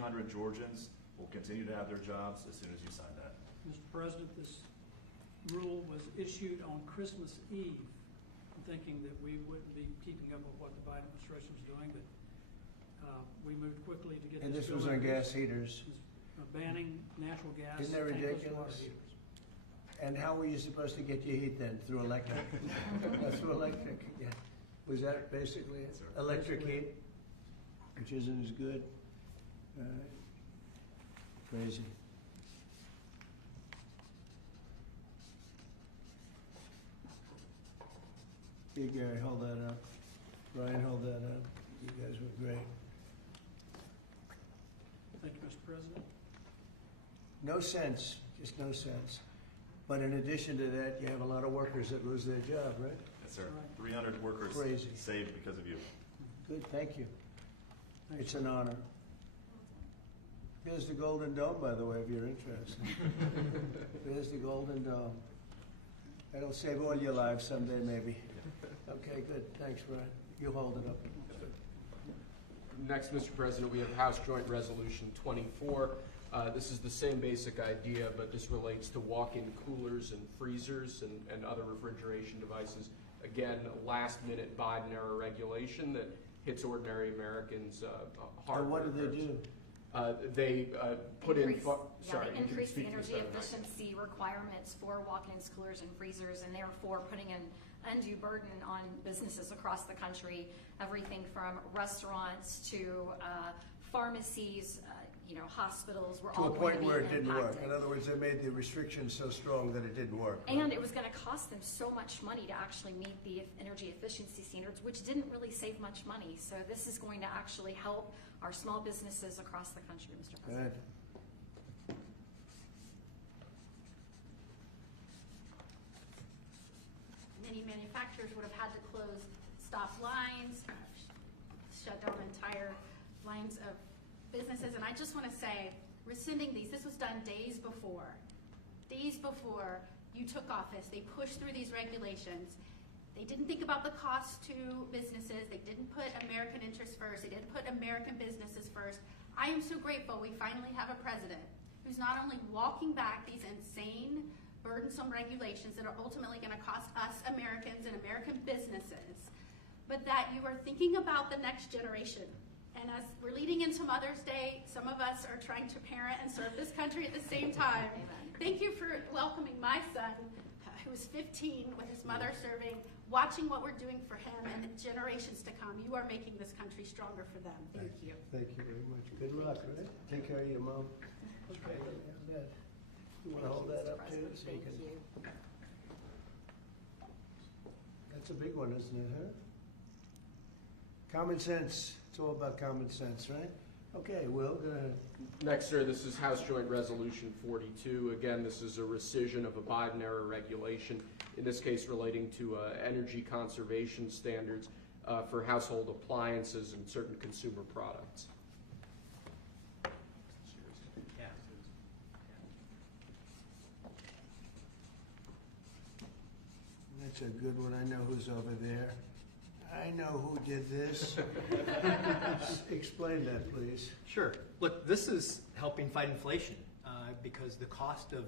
300 Georgians will continue to have their jobs as soon as you sign that. Mr. President, this rule was issued on Christmas Eve. I'm thinking that we wouldn't be keeping up with what the Biden administration is doing, but we moved quickly to get And this this was bill on introduced. gas heaters. Banning natural gas. Isn't that tankless ridiculous? water heaters. And how were you supposed to get your heat then? Through electric? Through electric, yeah. Was that basically it? Electric heat, which isn't as good? Crazy. Here, Gary, hold that up. Brian, hold that up. You guys were great. Thank you, Mr. President. No sense, just no sense. But in addition to that, you have a lot of workers that lose their job, right? Yes, sir. Right. 300 workers Crazy. saved because of you. Good, thank you. Thanks. It's an honor. Here's the Golden Dome, by the way, if you're interested. There's the Golden Dome. That'll save all your lives someday, maybe. Okay, good. Thanks, Brian. You hold it up. Next, Mr. President, we have House Joint Resolution 24. This is the same basic idea, but this relates to walk-in coolers and freezers and other refrigeration devices. Again, last-minute Biden-era regulation that hits ordinary Americans hard. And what do they do? They put increase, in. Sorry, they you can increase the speak to energy this better. efficiency requirements for walk-ins, coolers, and freezers, and therefore putting an undue burden on businesses across the country. Everything from restaurants to pharmacies, hospitals were To all a going point to be where it didn't work. impacted. In other words, they made the restrictions so strong that it didn't work. And it was going to cost them so much money to actually meet the energy efficiency standards, which didn't really save much money. So this is going to actually help our small businesses across the country, Mr. President. Good. Many manufacturers would have had to close stop lines, shut down entire lines of businesses. And I just want to say, rescinding these, this was done days before you took office. They pushed through these regulations. They didn't think about the cost to businesses. They didn't put American interests first. They didn't put American businesses first. I am so grateful we finally have a president who's not only walking back these insane, burdensome regulations that are ultimately going to cost us Americans and American businesses, but that you are thinking about the next generation. And as we're leading into Mother's Day, some of us are trying to parent and serve this country at the same time. Thank you for welcoming my son, who is 15, with his mother serving, watching what we're doing for him and the generations to come. You are making this country stronger for them. Thank you. Thank you very much. Good luck, right? Take care of your mom. Okay. You want to hold that up too? So you can. That's a big one, isn't it, huh? Common sense. It's all about common sense, right? Okay, Will, go ahead. Next, sir, this is House Joint Resolution 42. Again, this is a rescission of a Biden-era regulation, in this case relating to energy conservation standards for household appliances and certain consumer products. That's a good one. I know who's over there. I know who did this. Explain that, please. Sure. Look, this is helping fight inflation because the cost of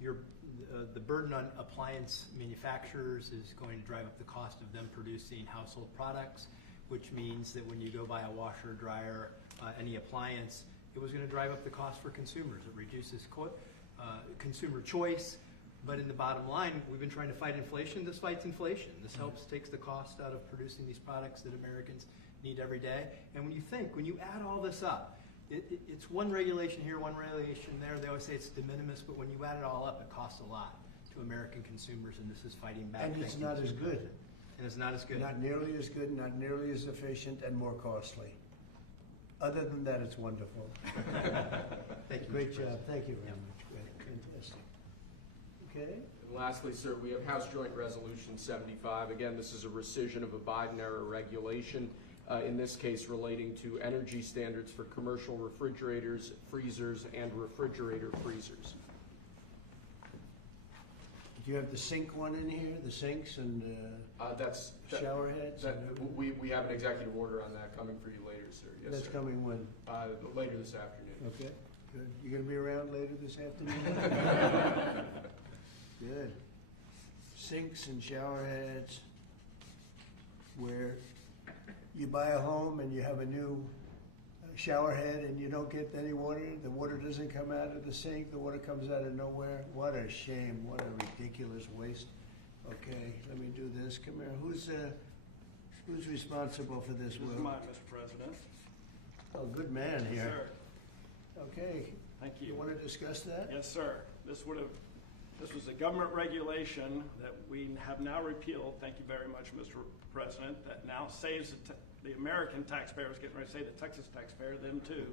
the burden on appliance manufacturers is going to drive up the cost of them producing household products, which means that when you go buy a washer, dryer, any appliance, it was going to drive up the cost for consumers. It reduces consumer choice. But in the bottom line, we've been trying to fight inflation. This fights inflation. This takes the cost out of producing these products that Americans need every day. And when you add all this up, it's one regulation here, one regulation there. They always say it's de minimis, but when you add it all up, it costs a lot to American consumers, and this is fighting back. And it's not as good. And it's not as good. Not nearly as good, not nearly as efficient, and more costly. Other than that, it's wonderful. Thank you. Great job. Thank you very much. Great. Fantastic. Okay. And lastly, sir, we have House Joint Resolution 75. Again, this is a rescission of a Biden-era regulation, in this case relating to energy standards for commercial refrigerators, freezers, and refrigerator freezers. Do you have the sink one in here, the sinks and shower heads? We have an executive order on that coming for you later, sir. Yes, That's sir. coming when? Later this afternoon. Okay, good. You gonna be around later this afternoon? Good. Sinks and shower heads, where you buy a home and you have a new shower head and you don't get any water, the water doesn't come out of the sink, the water comes out of nowhere. What a shame, what a ridiculous waste. Okay, let me do this. Come here, who's responsible for this, This Will? is mine, Mr. President. Oh, good man Yes, here. sir. Okay, Thank you you. wanna discuss that? Yes, sir. This was a government regulation that we have now repealed, thank you very much, Mr. President, that now saves the American taxpayer. I was getting ready to say the Texas taxpayer, them too,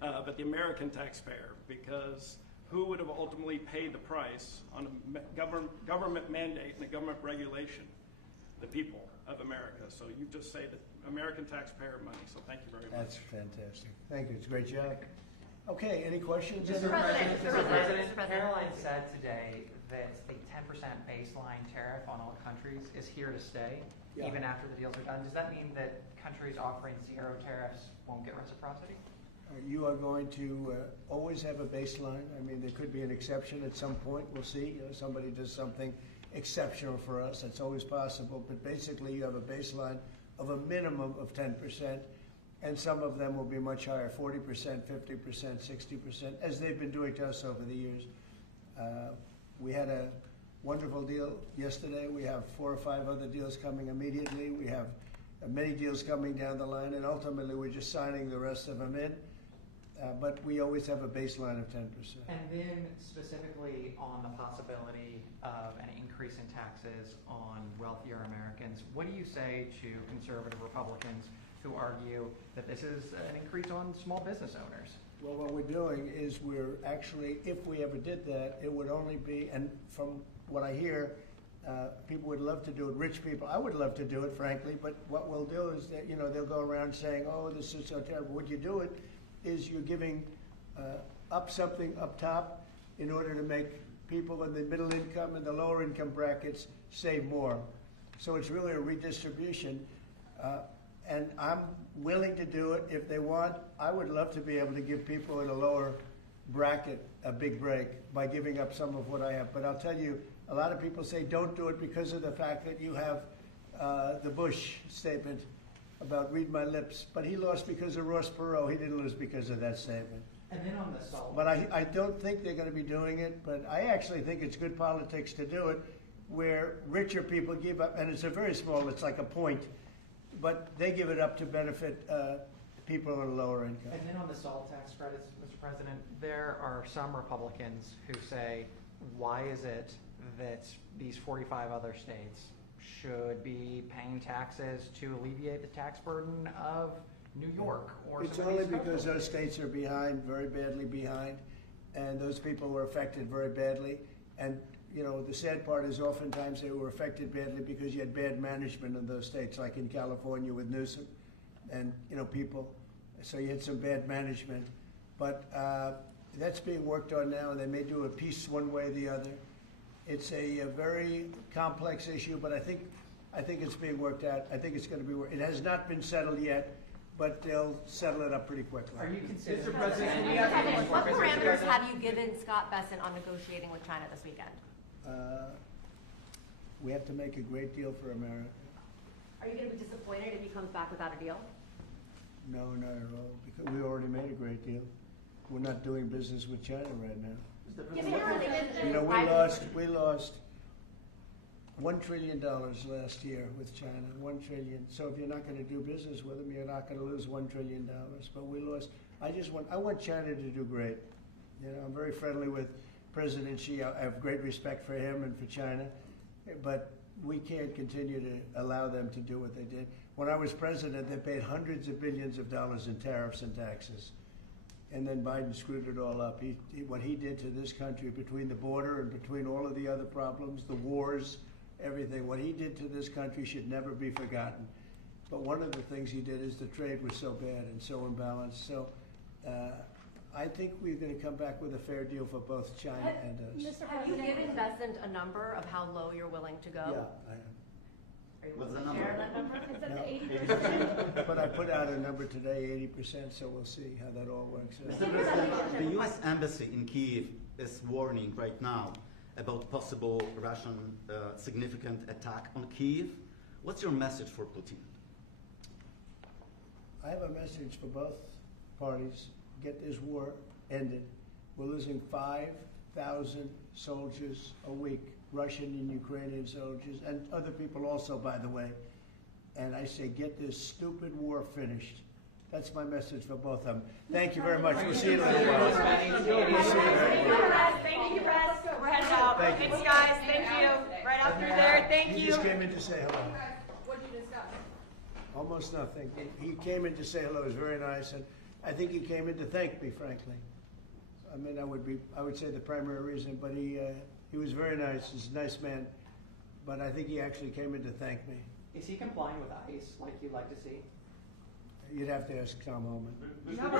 but the American taxpayer, because who would have ultimately paid the price on a government mandate and a government regulation? The people of America. So you just saved the American taxpayer money, so thank you very much. That's fantastic. Thank you, it's a great job. Okay, any questions? Mr. Any- President, Caroline said today that the 10% baseline tariff on all countries is here to stay, Yeah. even after the deals are done. Does that mean that countries offering zero tariffs won't get reciprocity? You are going to always have a baseline. I mean, there could be an exception at some point. We'll see. You know, somebody does something exceptional for us. That's always possible. But basically, you have a baseline of a minimum of 10%, and some of them will be much higher, 40%, 50%, 60%, as they've been doing to us over the years. We had a wonderful deal yesterday. We have 4 or 5 other deals coming immediately. We have many deals coming down the line, and ultimately, we're just signing the rest of them in. But we always have a baseline of 10%. And then specifically on the possibility of an increase in taxes on wealthier Americans, what do you say to conservative Republicans who argue that this is an increase on small business owners? Well, what we're doing is we're actually, if we ever did that, it would only be, and from what I hear, people would love to do it, rich people. I would love to do it, frankly, but what we'll do is that, you know, they'll go around saying, oh, this is so terrible. Would you do it? Is you're giving up something up top in order to make people in the middle income and the lower income brackets save more. So it's really a redistribution. And I'm willing to do it if they want. I would love to be able to give people in a lower bracket a big break by giving up some of what I have. But I'll tell you, a lot of people say don't do it because of the fact that you have the Bush statement about read my lips, but he lost because of Ross Perot. He didn't lose because of that statement. And then on the salt. But I don't think they're going to be doing it, but I actually think it's good politics to do it where richer people give up, and it's a very small, it's like a point, but they give it up to benefit people in lower income. And then on the salt tax credits, Mr. President, there are some Republicans who say, why is it that these 45 other states should be paying taxes to alleviate the tax burden of New York or It's some of only these because coastal those states? states are behind, very badly behind, and those people were affected very badly. And, you know, the sad part is oftentimes they were affected badly because you had bad management in those states, like in California with Newsom and, you know, people. So you had some bad management. But that's being worked on now, and they may do a piece one way or the other. It's a very complex issue, but I think it's being worked out. I think it's going to be worked. It has not been settled yet, but they'll settle it up pretty quickly. Are you considering? Mr. President, can we Mr. ask you President, one what more question? parameters have you given Scott Bessent on negotiating with China this weekend? We have to make a great deal for America. Are you going to be disappointed if he comes back without a deal? No, not at all, because we already made a great deal. We're not doing business with China right now. Given how they did You know, we private- lost $1 trillion last year with China, 1 trillion. So if you're not going to do business with them, you're not going to lose $1 trillion. But we lost. I want China to do great. You know, I'm very friendly with President Xi. I have great respect for him and for China, but we can't continue to allow them to do what they did. When I was president, they paid hundreds of billions of dollars in tariffs and taxes. And then Biden screwed it all up. What he did to this country between the border and between all of the other problems, the wars, everything, what he did to this country should never be forgotten. But one of the things he did is the trade was so bad and so imbalanced. So I think we're going to come back with a fair deal for both China and us. Have you given Bethesda a number of how low you're willing to go? Yeah, I am. Are you What's willing the to share number? that number? Is No. it the 80%? But I put out a number today, 80%, so we'll see how that all works out. Mr. President, the U.S. Embassy in Kyiv is warning right now about possible Russian significant attack on Kyiv. What's your message for Putin? I have a message for both parties. Get this war ended. We're losing 5,000 soldiers a week, Russian and Ukrainian soldiers, and other people also, by the way. And I say, get this stupid war finished. That's my message for both of them. Thank you very much. We'll see you later. We'll see you later. Thank you, Press. We're heading out. Thank you. Thanks, guys. Thank you. Right out through there. Thank He you. just came in to say hello. What did you discuss? Almost nothing. He came in to say hello. It was very nice, and I think he came in to thank me, frankly. I mean, I would say the primary reason, but he was very nice. He's a nice man, but I think he actually came in to thank me. Is he complying with ICE like you'd like to see? You'd have to ask Tom Holman. Mr.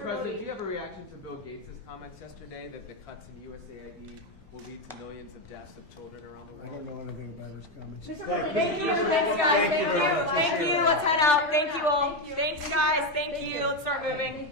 President, do you have a reaction to Bill Gates' comments yesterday that the cuts in USAID will lead to millions of deaths of children around the I world? don't know anything about his comments. Thank you. Thanks, guys. Thank you. Thank you. Let's head out. Thank you all. Thanks, guys. Thank you. Let's start moving.